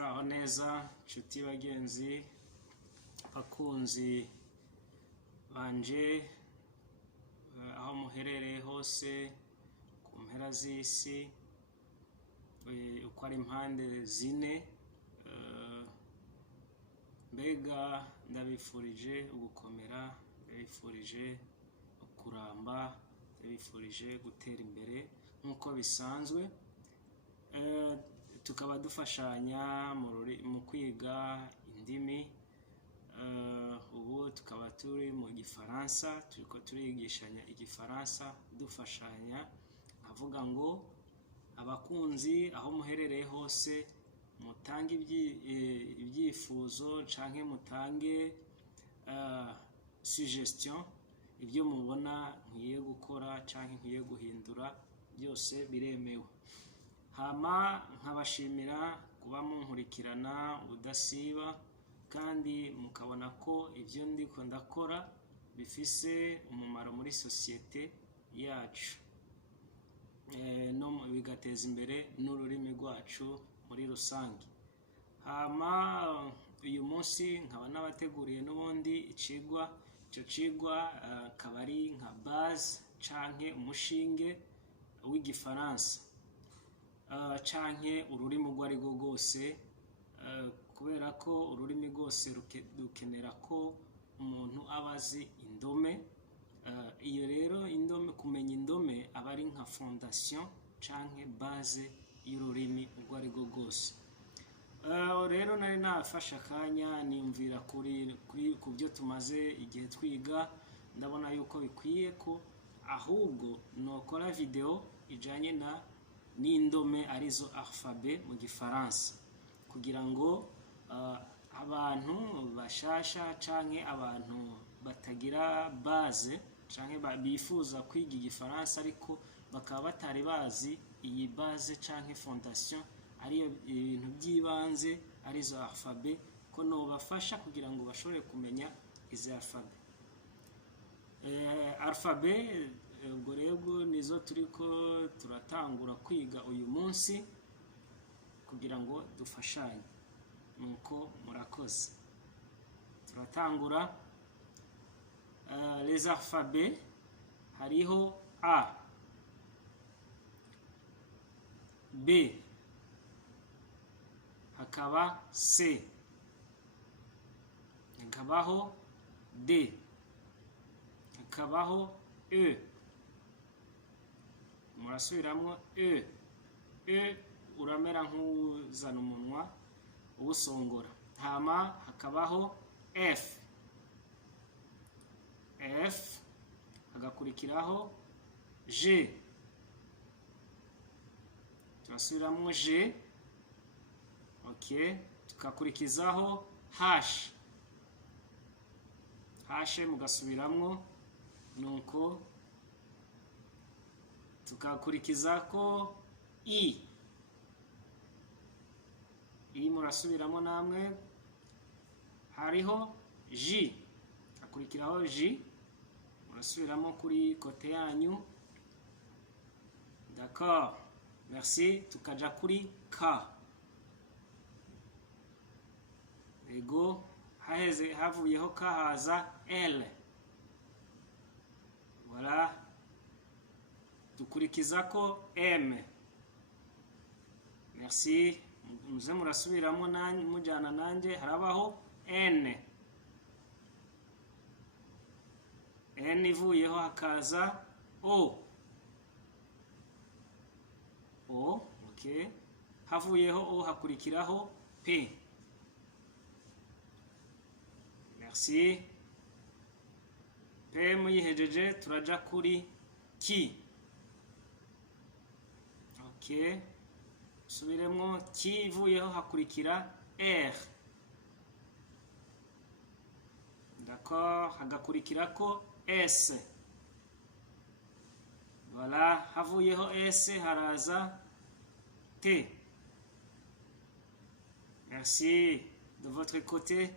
muraho neza nshuti bagenzi bakunzi banje aho muherereye hose ku mpera z'isi uko ari impande zine mbega ndabifurije ugukomera, ndabifurije kuramba, ndabifurije gutera imbere nk'uko bisanzwe. Tukaba dufashanya mu kwiga indimi. Ubu tukaba turi mu gifaransa, turiko turigishanya igifaransa dufashanya. Avuga ngo abakunzi aho muherereye hose mutange ibyifuzo canke mutange suggestion, ibyo mubona nkwiye gukora canke nkwiye guhindura, byose biremewe. Hama nkabashimira kuba munkurikirana udasiba, kandi mukabona ko ibyo ndiko ndakora bifise umumaro muri societe yacu, no bigateza imbere n'ururimi rwacu muri rusange. Hama uyu munsi nkaba nabateguriye n'ubundi icigwa. Ico cigwa akaba ari nka base canke umushinge w'igifaransa canke ururimi urwo ari rwo rwose, kubera ko ururimi rwose rukenera ko umuntu aba azi indome. Iyo rero indome, kumenya indome aba ari nka fondation canke base y'ururimi urwo ari rwo rwose. Rero nari nafashe akanya niyumvira ku byo tumaze igihe twiga, ndabona yuko bikwiye ko ahubwo nokora video ijanye n'indome arizo alphabet mu gifaransa, kugira ngo abantu bashasha canke abantu batagira base canke bifuza kwiga igifaransa ariko bakaba batari bazi iyi base canke fondation, ariyo ibintu by'ibanze arizo alphabet, ko nobafasha kugira ngo bashobore kumenya izi alphabet. Alphabet ubwo rero nizo turiko turatangura kwiga uyu munsi kugira ngo dufashanye. Nuko murakoze, turatangura. Les alphabets, hariho A, B, hakaba C, hakabaho D, hakabaho E. Murasubiramwo E. Uramera nk'uzana umunwa ubusongora. Hama hakabaho F, hagakurikiraho G, turasubiramwo G, okay. Tukakurikizaho H, mugasubiramwo, nuko tukakurikizako I murasubiramo namwe. Hariho J, akurikiraho J, murasubiramo kuri kote yanyu. D'accord, merci. Tukaja kuri K. Ego, havuyeho K haza L. Voilà. Dukurikizako M. Merci. Muze murasubiramo mujana nanje. Harabaho N. Ivuyeho hakaza O. Okay. Havuyeho O hakurikiraho P. Merci. P muyihejeje turaja kuri Q. Okay. Subiremwo Q, ivuyeho hakurikira R. D'accord, hagakurikirako S. Voilà, havuyeho S haraza T. Merci. De votre côté,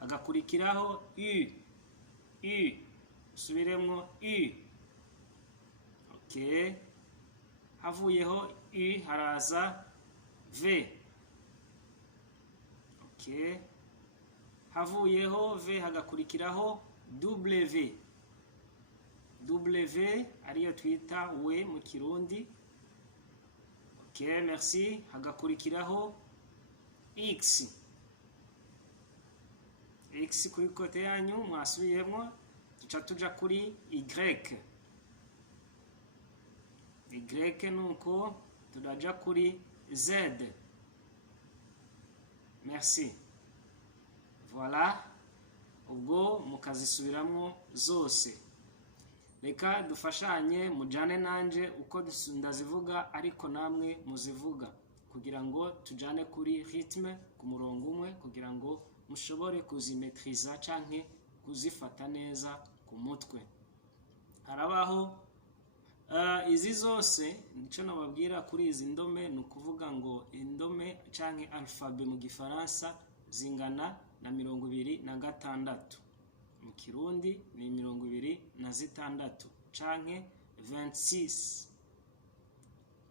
hagakurikiraho U. Subiremwo U. Okay. Havuyeho U haraza V. okay. Havuyeho v hagakurikiraho w. W ariyo twita we mu kirundi. Okay, merci. Hagakurikiraho x. X kuri kote yanyu mwasubiyemo, tuca tuja kuri y. Y nuko turaja kuri z. Merci. Voilà. Ubwo mukazisubiramwo zose. Reka dufashanye mujane nanje uko ndazivuga ariko namwe muzivuga kugira ngo tujane kuri rythme ku murongo umwe kugira ngo mushobore kuzimetriza canke kuzifata neza ku mutwe. Harabaho izi zose nico nababwira kuri izi ndome, nukuvuga ngo indome canke alphabet mu gifaransa zingana na 26. Mu kirundi ni 26 canke 26.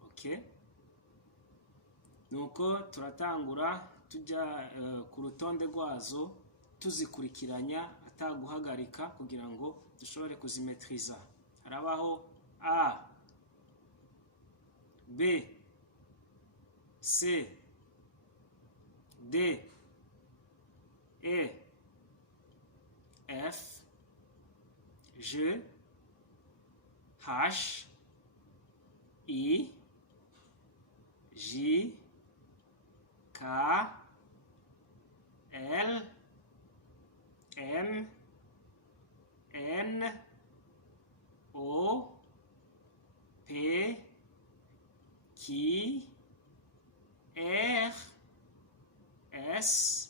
Okay, nuko turatangura tujya ku rutonde rwazo tuzikurikiranya ataguhagarika kugira ngo dushobore kuzimetriza. Harabaho A, B, C, D, E, F, G, H, I, J, K, L, M, N, O, P, Q, R, S,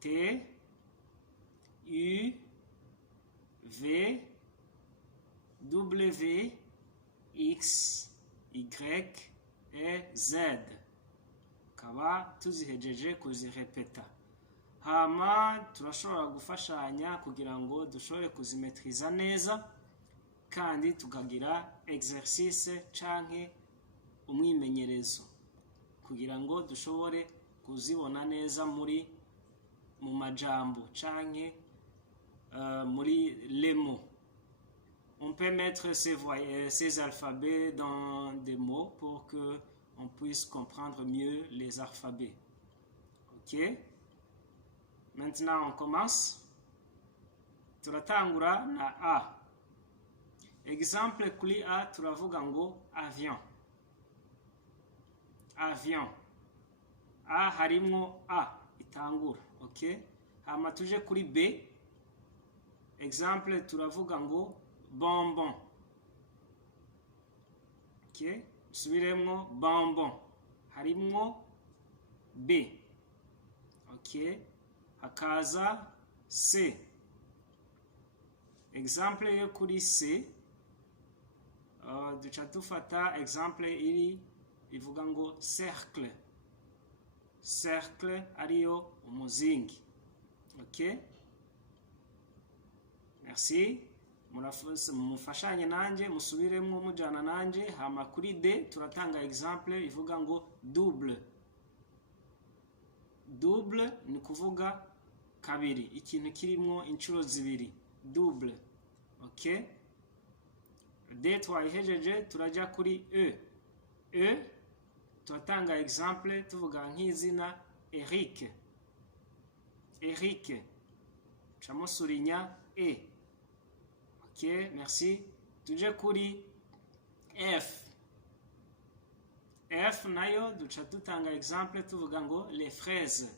T, U, V, W, X, Y, et Z. Kaba tuzihejeje kuzirepeta. Hama turashobora gufashanya kugira ngo dushobore kuzimetriza neza kandi tukagira exercice canke umwimenyerezo kugira ngo dushobore kuzibona neza muri mu majambo canke muri les mots. On peut mettre ces alphabets dans des mots pour que on puisse comprendre mieux les alphabets. OK? Maintenant on commence. Turatangura na A. Exemple kuri A turavuga ngo avion. Avion. A harimwo A itangura. OK? Hama tuje kuri B. Exemple turavuga ngo bonbon. OK? Subiremwo bonbon. Harimwo B. OK? Hakaza C. Exemple yo kuri C. Duca dufata exemple iri ivuga ngo cercle. Cercle ariyo umuzingi. OK? Merci. Mufashanye nanje musubiremwo mujana nanje. Hama kuri D turatanga exemple ivuga ngo double. Double ni kuvuga kabiri, ikintu kirimwo inshuro zibiri. Double. OK? D twayihejeje turaja kuri E. E turatanga exemple tuvuga nk'izina Eric. Eric. Chamusurinya E. OK, merci. Tuje kuri F. F nayo duca dutanga exemple tuvuga ngo les fraises.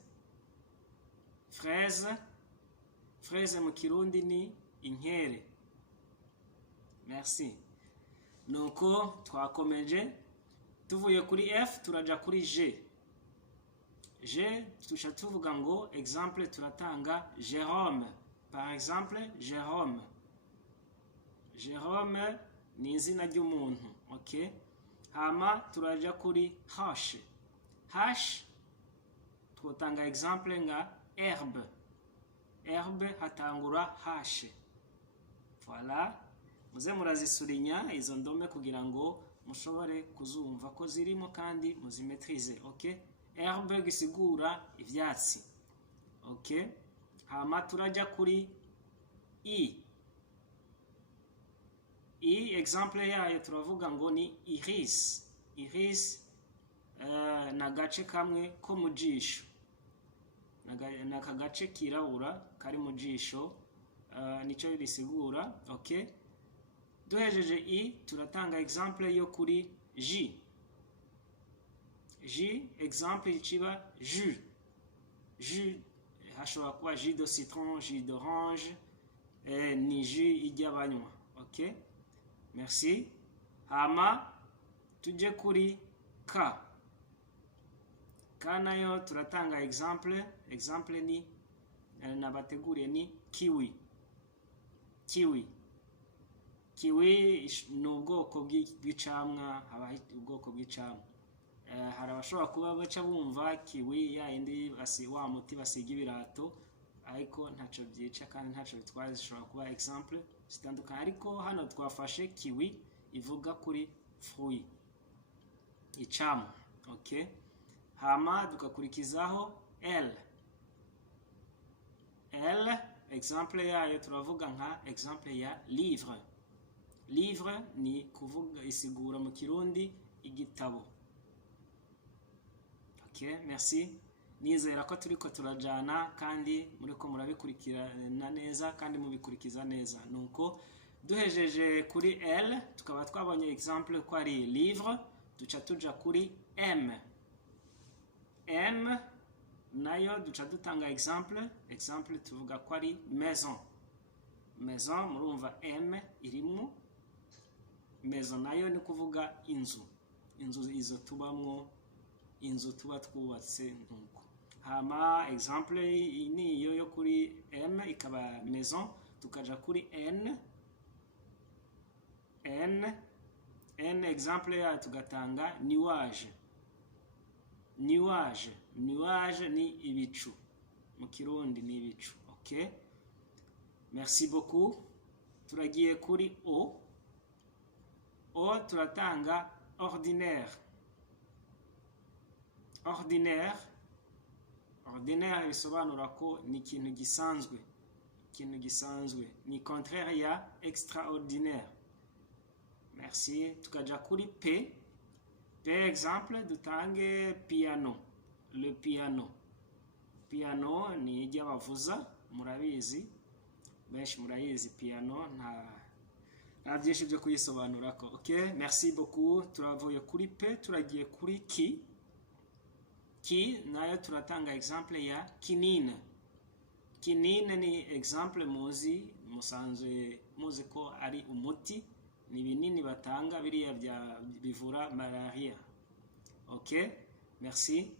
Fraise. Fraise mu kirundi ni inkere. Merci. Nuko twakomeje tuvuye kuri F turaja kuri G. G tuca tuvuga ngo exemple turatanga Jérôme. Par exemple, Jérôme. Jérôme ni izina ry'umuntu. OK? Hama turaja kuri H. H twotanga exemple nga herbe. Herbe hatangura H. Voilà. Muze murazisurinya izo ndome kugira ngo mushobore kuzumva ko zirimo kandi muzimetrize. OK? herbe gisigura ivyatsi. Okay, hama turajya kuri i. Example yayo turavuga ngo ni iris. Iris na gace kamwe ko mu jisho, na kagace kirabura kari mu jisho, nicyo bisigura. Okay, duhejeje i turatanga example yo kuri j. Example ciba jus. Hashobora kuba jus de citron, jus d'orange, ni jus ijya banywa. Okay, merci. Hama tujye kuri ka. Nayo turatanga example ni nabateguriye ni kiwi. Ni ubwoko bw'icamwa, haba ubwoko bw'icamwa. Hari abashobora kuba baca bumva kiwi ya indi wa muti basiga ibirato, ariko ntaco byica kandi ntaco bitwaye, zishobora kuba example zitandukanye, ariko hano twafashe kiwi ivuga kuri fruit, icamwa. Okay, hama dukakurikizaho L. Example yayo turavuga nka example ya livre ni kuvuga isigura mu kirundi igitabo. Okay, merci. Nizera ko turiko turajana kandi muriko murabikurikirana neza kandi mubikurikiza neza. Nuko duhejeje kuri L tukaba twabonye example ko ari livre, duca tuja kuri M nayo duca dutanga example tuvuga ko ari maison. Murumva M irimo maison, nayo ni kuvuga inzu izo tubamwo, inzu tuba twubatse nkuko. Hama example ni iyo yo kuri M ikaba maison. Tukaja kuri N example ya tugatanga nuage ni ibicu, mu kirundi ni ibicu. Okay, merci beaucoup. Turagiye kuri O turatanga ordinaire bisobanura ko ni ikintu gisanzwe, ni contraire ya extraordinaire. Merci. Tukaja kuri P exemple dutange piano. Le piano ni ijya bavuza, murabizi, benshi murayizi piano, nta byinshi byo kuyisobanura ko. Okay, merci beaucoup. Turavuye kuri P turagiye kuri ki nayo turatanga example ya kinine ni example musanzwe muzi ko ari umuti, ni binini batanga biriya bivura malaria. Okay, merci.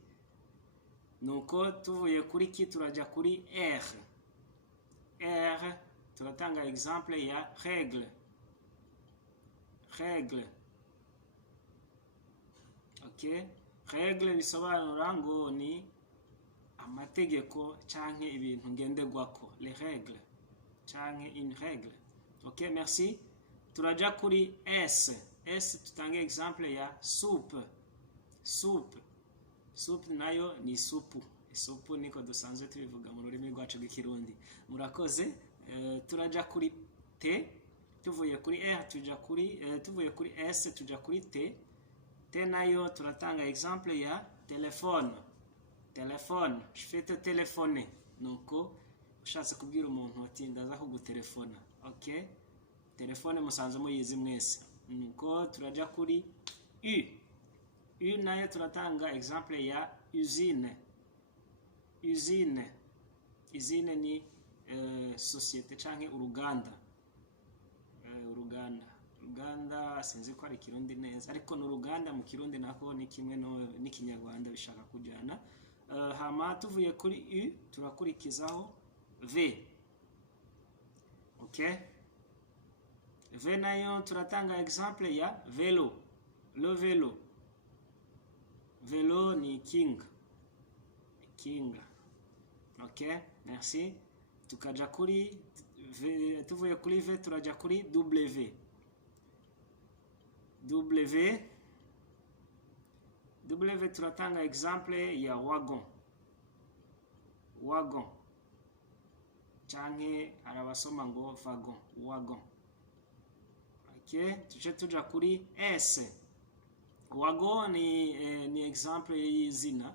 Nuko tuvuye kuri ki turaja kuri R turatanga example ya règle. Okay, règle bisobanura ngo ni amategeko canke ibintu ngenderwako, les règles canke une règle. Okay, merci. Turaja kuri S tutange example ya soupe nayo ni isupu niko dusanzwe tubivuga mu rurimi rwacu rw'ikirundi. Murakoze. Turaja kuri T, tuvuye kuri R tuja kuri tuvuye kuri S tuja kuri T nayo turatanga example ya téléphone. Je vais te téléphoner. Nuko ushatse kubwira umuntu ati ndaza kugutelefona. Okay, telefone musanze muyizi mwese. Nuko turaja kuri U nayo turatanga example ya usine ni societe canke uruganda. Uruganda sinzi ko ari kirundi neza, ariko n'uruganda mu kirundi nako ni kimwe n'ikinyarwanda bishaka kujyana. Hama tuvuye kuri U turakurikizaho V. Okay, V nayo turatanga example ya vélo. Le vélo ni kinga. Okay, merci. Tukaja kuri V, tuvuye kuri V turaja kuri W W turatanga example ya wagon. Wagon. Canke arabasoma ngo wagon. Wagon. Okay, tuje tuja kuri S. Wagon ni example y'izina.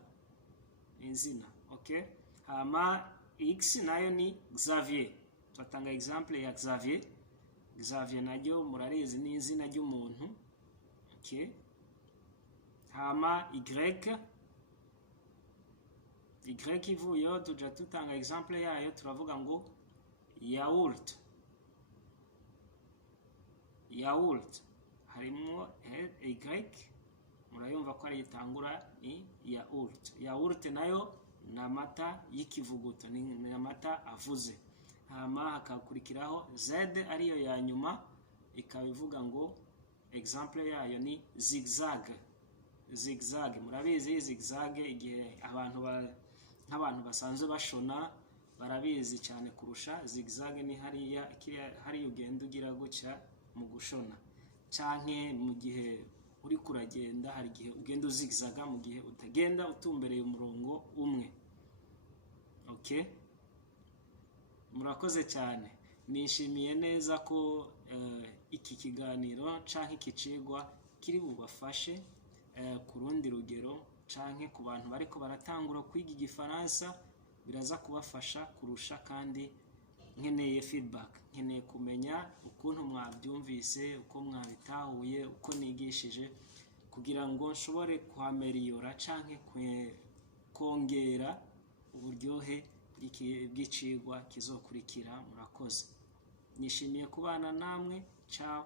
Izina, okay? Hama X nayo ni Xavier. Turatanga example ya Xavier. Xavier naryo murarizi ni izina ry'umuntu. Okay? Hama Y. Y ivuyo tuja tutanga example yayo turavuga ngo yaourt. Yaourt. Harimo Y. Murayumva ko ari itangura ni yaourt. Yaourt nayo ni amata y'ikivuguto, ni amata avuze. Hama hakakurikiraho Z ariyo ya nyuma, ikabivuga ngo example yayo ni zigzag. Zigzag, murabizi zigzag igihe nk'abantu basanzwe bashona barabizi cyane kurusha. Zigzag ni hariya ugenda ugira gutya mu gushona, canke mu gihe uri kuragenda hari igihe ugenda uzigzaga mu gihe utagenda utumbereye umurongo umwe. Okay, murakoze cyane. Nishimiye neza ko iki kiganiro canke iki cigwa kiri bubafashe ku rundi rugero, canke ku bantu bariko baratangura kwiga igifaransa biraza kubafasha kurusha. Kandi nkeneye feedback, nkeneye kumenya ukuntu mwabyumvise, uko mwabitahuye, uko nigishije, kugira ngo nshobore kwameliyora canke kongera uburyohe bw'icigwa kizokurikira. Murakoze, nishimiye kubana namwe. Ciao.